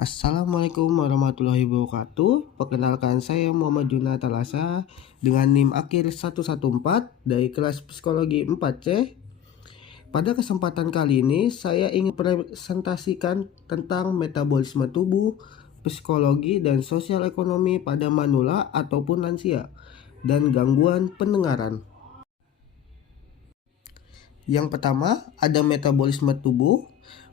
Assalamualaikum warahmatullahi wabarakatuh. Perkenalkan, saya Muhammad Juna Talasa dengan NIM akhir 114 dari kelas psikologi 4C. Pada kesempatan kali ini saya ingin presentasikan tentang metabolisme tubuh, psikologi dan sosial ekonomi pada manula ataupun lansia dan gangguan pendengaran. Yang pertama, ada metabolisme tubuh.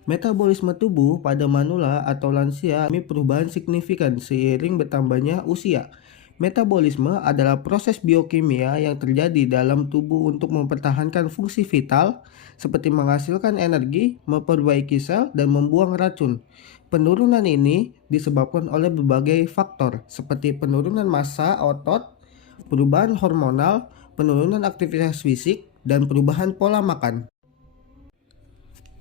Metabolisme tubuh pada manula atau lansia mengalami perubahan signifikan seiring bertambahnya usia. Metabolisme adalah proses biokimia yang terjadi dalam tubuh untuk mempertahankan fungsi vital seperti menghasilkan energi, memperbaiki sel, dan membuang racun. Penurunan ini disebabkan oleh berbagai faktor seperti penurunan massa otot, perubahan hormonal, penurunan aktivitas fisik, dan perubahan pola makan.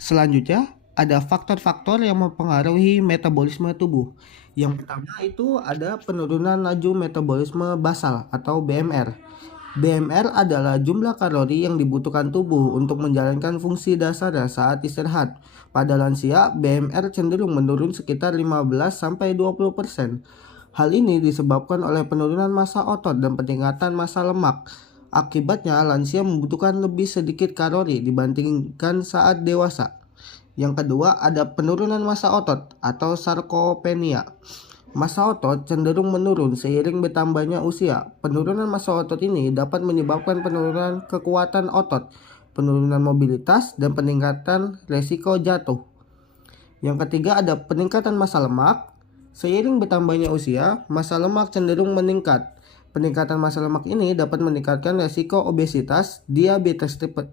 Selanjutnya, ada faktor-faktor yang mempengaruhi metabolisme tubuh. Yang pertama itu ada penurunan laju metabolisme basal atau BMR. BMR adalah jumlah kalori yang dibutuhkan tubuh untuk menjalankan fungsi dasarnya saat istirahat. Pada lansia, BMR cenderung menurun sekitar 15-20%. Hal ini disebabkan oleh penurunan massa otot dan peningkatan massa lemak. Akibatnya, lansia membutuhkan lebih sedikit kalori dibandingkan saat dewasa. Yang kedua, ada penurunan massa otot atau sarkopenia. Massa otot cenderung menurun seiring bertambahnya usia. Penurunan massa otot ini dapat menyebabkan penurunan kekuatan otot, penurunan mobilitas, dan peningkatan resiko jatuh. Yang ketiga, ada peningkatan massa lemak. Seiring bertambahnya usia, massa lemak cenderung meningkat. Peningkatan massa lemak ini dapat meningkatkan resiko obesitas, diabetes tipe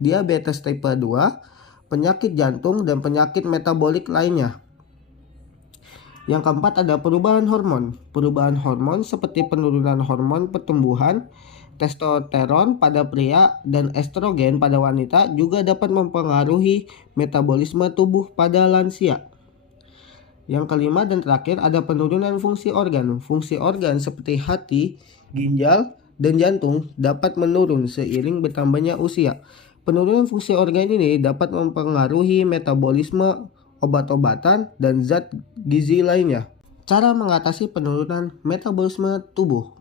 2, penyakit jantung, dan penyakit metabolik lainnya. Yang keempat, ada perubahan hormon. Perubahan hormon seperti penurunan hormon pertumbuhan, testosteron pada pria, dan estrogen pada wanita juga dapat mempengaruhi metabolisme tubuh pada lansia. Yang kelima dan terakhir, ada penurunan fungsi organ. Fungsi organ seperti hati, ginjal, dan jantung dapat menurun seiring bertambahnya usia. Penurunan fungsi organ ini dapat mempengaruhi metabolisme obat-obatan dan zat gizi lainnya. Cara mengatasi penurunan metabolisme tubuh.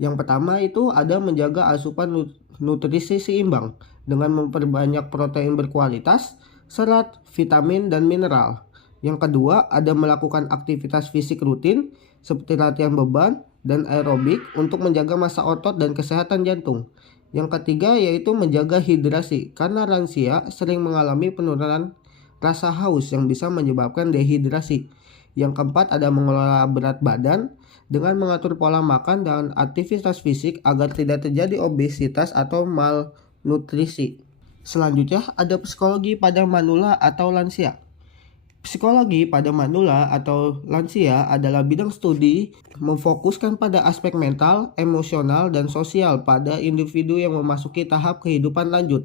Yang pertama itu ada menjaga asupan nutrisi seimbang dengan memperbanyak protein berkualitas, serat, vitamin, dan mineral. Yang kedua, ada melakukan aktivitas fisik rutin seperti latihan beban dan aerobik untuk menjaga massa otot dan kesehatan jantung. Yang ketiga yaitu menjaga hidrasi karena lansia sering mengalami penurunan rasa haus yang bisa menyebabkan dehidrasi. Yang keempat, ada mengelola berat badan dengan mengatur pola makan dan aktivitas fisik agar tidak terjadi obesitas atau malnutrisi. Selanjutnya, ada psikologi pada manula atau lansia. Psikologi pada manula atau lansia adalah bidang studi memfokuskan pada aspek mental, emosional, dan sosial pada individu yang memasuki tahap kehidupan lanjut.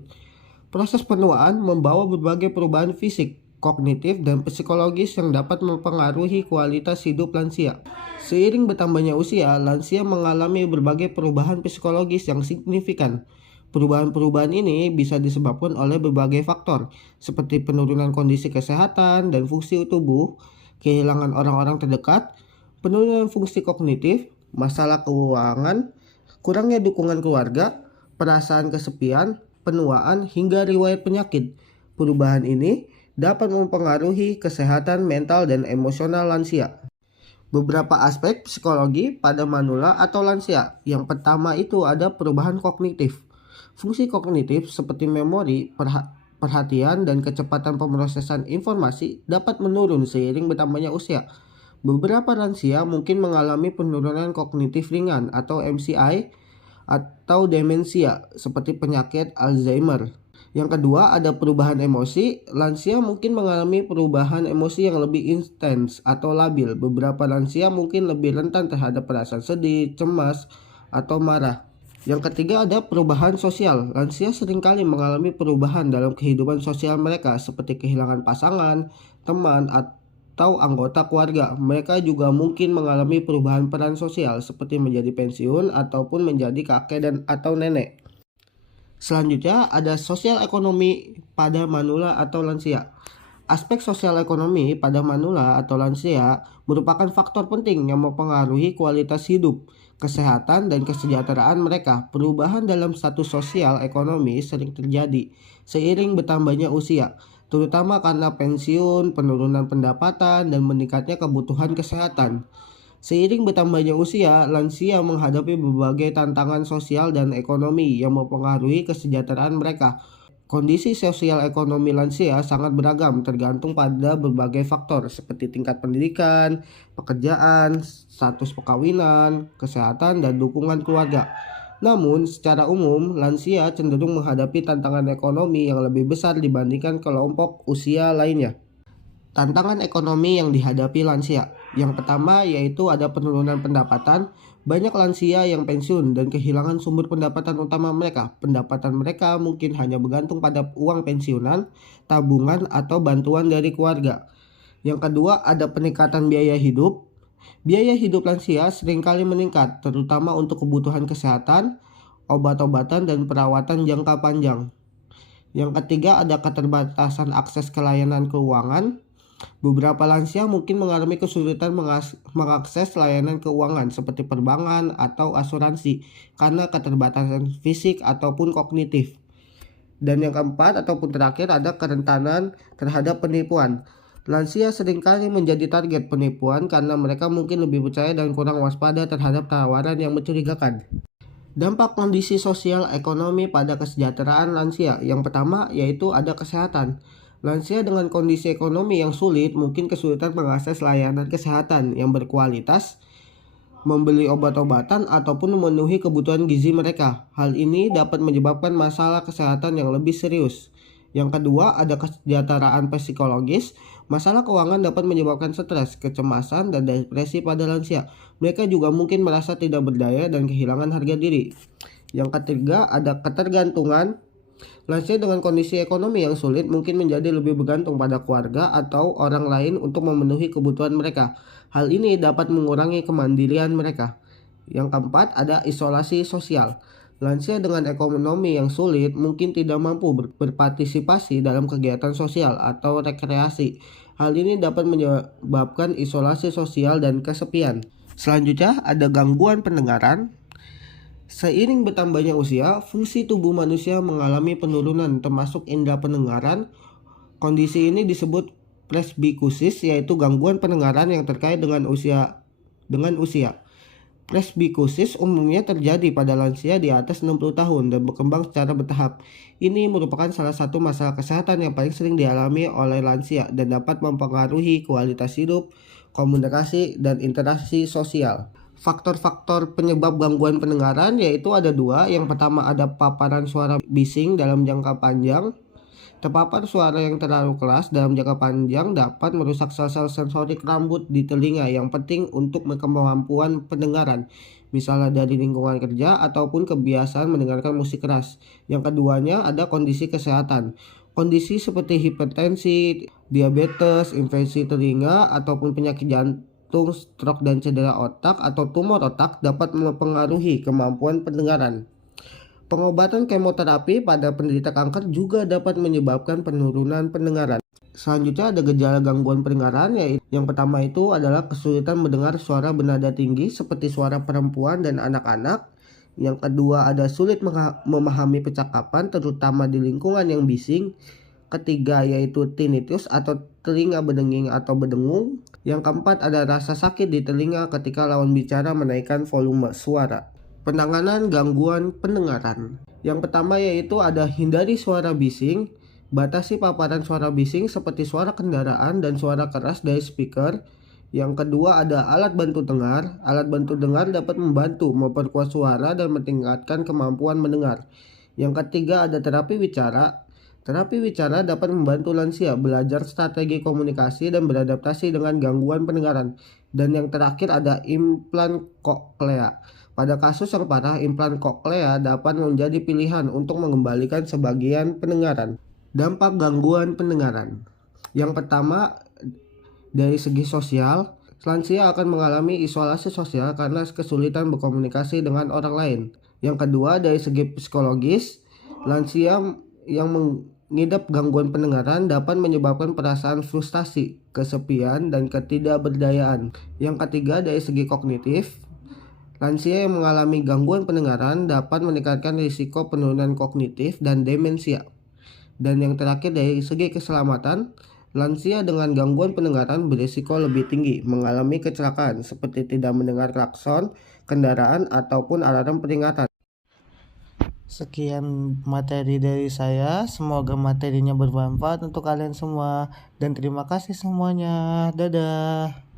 Proses penuaan membawa berbagai perubahan fisik, kognitif, dan psikologis yang dapat mempengaruhi kualitas hidup lansia. Seiring bertambahnya usia, lansia mengalami berbagai perubahan psikologis yang signifikan. Perubahan-perubahan ini bisa disebabkan oleh berbagai faktor, seperti penurunan kondisi kesehatan dan fungsi tubuh, kehilangan orang-orang terdekat, penurunan fungsi kognitif, masalah keuangan, kurangnya dukungan keluarga, perasaan kesepian, penuaan, hingga riwayat penyakit. Perubahan ini dapat mempengaruhi kesehatan mental dan emosional lansia. Beberapa aspek psikologi pada manula atau lansia. Yang pertama itu ada perubahan kognitif. Fungsi kognitif seperti memori, perhatian, dan kecepatan pemrosesan informasi dapat menurun seiring bertambahnya usia. Beberapa lansia mungkin mengalami penurunan kognitif ringan atau MCI atau demensia seperti penyakit Alzheimer. Yang kedua, ada perubahan emosi. Lansia mungkin mengalami perubahan emosi yang lebih intens atau labil. Beberapa lansia mungkin lebih rentan terhadap perasaan sedih, cemas, atau marah. Yang ketiga, ada perubahan sosial. Lansia seringkali mengalami perubahan dalam kehidupan sosial mereka seperti kehilangan pasangan, teman, atau anggota keluarga. Mereka juga mungkin mengalami perubahan peran sosial seperti menjadi pensiun ataupun menjadi kakek atau nenek. Selanjutnya, ada sosial ekonomi pada manula atau lansia. Aspek sosial ekonomi pada manula atau lansia merupakan faktor penting yang mempengaruhi kualitas hidup, kesehatan, dan kesejahteraan mereka. Perubahan dalam status sosial ekonomi sering terjadi seiring bertambahnya usia, terutama karena pensiun, penurunan pendapatan, dan meningkatnya kebutuhan kesehatan. Seiring bertambahnya usia, lansia menghadapi berbagai tantangan sosial dan ekonomi yang mempengaruhi kesejahteraan mereka. Kondisi sosial ekonomi lansia sangat beragam tergantung pada berbagai faktor seperti tingkat pendidikan, pekerjaan, status perkawinan, kesehatan, dan dukungan keluarga. Namun, secara umum, lansia cenderung menghadapi tantangan ekonomi yang lebih besar dibandingkan kelompok usia lainnya. Tantangan ekonomi yang dihadapi lansia. Yang pertama yaitu ada penurunan pendapatan. Banyak lansia yang pensiun dan kehilangan sumber pendapatan utama mereka. Pendapatan mereka mungkin hanya bergantung pada uang pensiunan, tabungan, atau bantuan dari keluarga. Yang kedua ada peningkatan biaya hidup. Biaya hidup lansia seringkali meningkat, terutama untuk kebutuhan kesehatan, obat-obatan, dan perawatan jangka panjang. Yang ketiga ada keterbatasan akses ke layanan keuangan. Beberapa lansia mungkin mengalami kesulitan mengakses layanan keuangan seperti perbankan atau asuransi karena keterbatasan fisik ataupun kognitif. Dan yang keempat ataupun terakhir ada kerentanan terhadap penipuan. Lansia seringkali menjadi target penipuan karena mereka mungkin lebih percaya dan kurang waspada terhadap tawaran yang mencurigakan. Dampak kondisi sosial ekonomi pada kesejahteraan lansia. Yang pertama yaitu ada kesehatan. Lansia dengan kondisi ekonomi yang sulit mungkin kesulitan mengakses layanan kesehatan yang berkualitas, membeli obat-obatan, ataupun memenuhi kebutuhan gizi mereka. Hal ini dapat menyebabkan masalah kesehatan yang lebih serius. Yang kedua, ada kesejahteraan psikologis. Masalah keuangan dapat menyebabkan stres, kecemasan, dan depresi pada lansia. Mereka juga mungkin merasa tidak berdaya dan kehilangan harga diri. Yang ketiga, ada ketergantungan. Lansia dengan kondisi ekonomi yang sulit mungkin menjadi lebih bergantung pada keluarga atau orang lain untuk memenuhi kebutuhan mereka. Hal ini dapat mengurangi kemandirian mereka. Yang keempat, ada isolasi sosial. Lansia dengan ekonomi yang sulit mungkin tidak mampu berpartisipasi dalam kegiatan sosial atau rekreasi. Hal ini dapat menyebabkan isolasi sosial dan kesepian. Selanjutnya, ada gangguan pendengaran. Seiring bertambahnya usia, fungsi tubuh manusia mengalami penurunan termasuk indera pendengaran. Kondisi ini disebut presbikusis, yaitu gangguan pendengaran yang terkait dengan usia. Presbikusis umumnya terjadi pada lansia di atas 60 tahun dan berkembang secara bertahap. Ini merupakan salah satu masalah kesehatan yang paling sering dialami oleh lansia dan dapat mempengaruhi kualitas hidup, komunikasi, dan interaksi sosial. Faktor-faktor penyebab gangguan pendengaran yaitu ada dua. Yang pertama ada paparan suara bising dalam jangka panjang. Terpapar suara yang terlalu keras dalam jangka panjang dapat merusak sel-sel sensorik rambut di telinga yang penting untuk kemampuan pendengaran, misalnya dari lingkungan kerja ataupun kebiasaan mendengarkan musik keras. Yang keduanya ada kondisi kesehatan. Kondisi seperti hipertensi, diabetes, infeksi telinga, ataupun penyakit jantung, stroke, dan cedera otak atau tumor otak dapat mempengaruhi kemampuan pendengaran. Pengobatan kemoterapi pada penderita kanker juga dapat menyebabkan penurunan pendengaran. Selanjutnya ada gejala gangguan pendengaran, yaitu yang pertama itu adalah kesulitan mendengar suara bernada tinggi seperti suara perempuan dan anak-anak. Yang kedua ada sulit memahami percakapan terutama di lingkungan yang bising. Ketiga yaitu tinnitus atau telinga berdenging atau berdengung. Yang keempat ada rasa sakit di telinga ketika lawan bicara menaikkan volume suara. Penanganan gangguan pendengaran. Yang pertama yaitu ada hindari suara bising. Batasi paparan suara bising seperti suara kendaraan dan suara keras dari speaker. Yang kedua ada alat bantu dengar. Alat bantu dengar dapat membantu memperkuat suara dan meningkatkan kemampuan mendengar. Yang ketiga ada terapi bicara. Terapi bicara dapat membantu lansia belajar strategi komunikasi dan beradaptasi dengan gangguan pendengaran. Dan yang terakhir ada implan koklea. Pada kasus yang parah, implan koklea dapat menjadi pilihan untuk mengembalikan sebagian pendengaran. Dampak gangguan pendengaran. Yang pertama, dari segi sosial, lansia akan mengalami isolasi sosial karena kesulitan berkomunikasi dengan orang lain. Yang kedua, dari segi psikologis, lansia yang Ngidap gangguan pendengaran dapat menyebabkan perasaan frustasi, kesepian, dan ketidakberdayaan. Yang ketiga, dari segi kognitif, lansia yang mengalami gangguan pendengaran dapat meningkatkan risiko penurunan kognitif dan demensia. Dan yang terakhir, dari segi keselamatan, lansia dengan gangguan pendengaran berisiko lebih tinggi mengalami kecelakaan seperti tidak mendengar klakson kendaraan ataupun alarm peringatan. Sekian materi dari saya, semoga materinya bermanfaat untuk kalian semua dan terima kasih semuanya. Dadah.